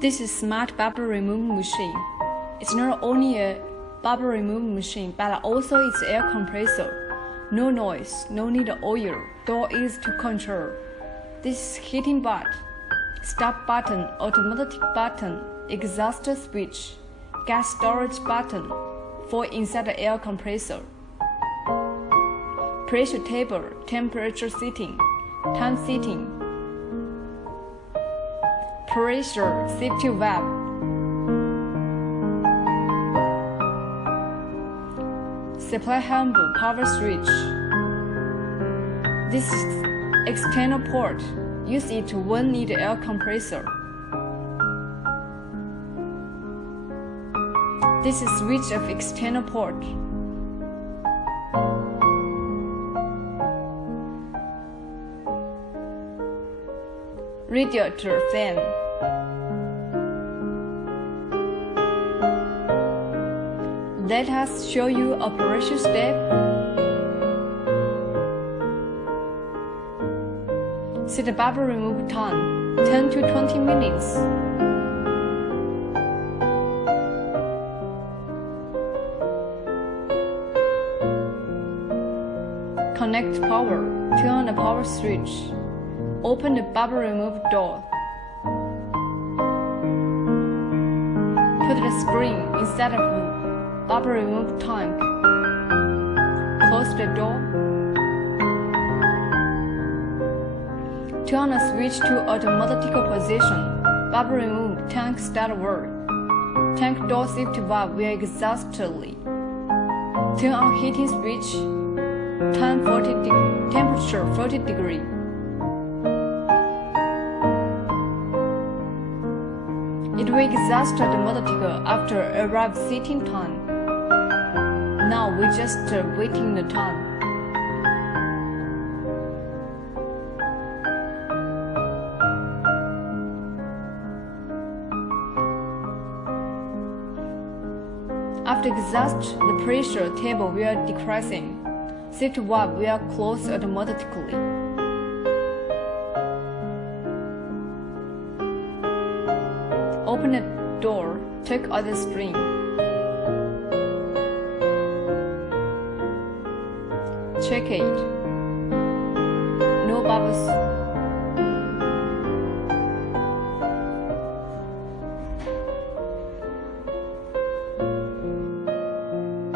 This is smart bubble removal machine. It's not only a bubble removal machine, but also it's air compressor. No noise, no need oil, door easy to control. This is heating button, stop button, automatic button, exhaust switch, gas storage button for inside the air compressor. Pressure table, temperature setting, time setting, pressure safety valve, supply handle power switch. This is external port. Use it when need air compressor. This is switch of external port. Radiator fan. Let us show you operation step. Set the bubble remove time 10 to 20 minutes. Connect power. Turn on the power switch. Open the bubble remove door. Put the spring inside of the bubble remove tank. Close the door. Turn the switch to automatic position. Bubble remove tank start work. Tank door safety valve will exhaustedly. Turn on heating switch. Temperature 40 degrees. It will exhaust automatically after arrive setting time. Now we just waiting the time. After exhaust, the pressure table will decreasing. Safety valve will close automatically. Open the door, take out the string. Check it. No bubbles.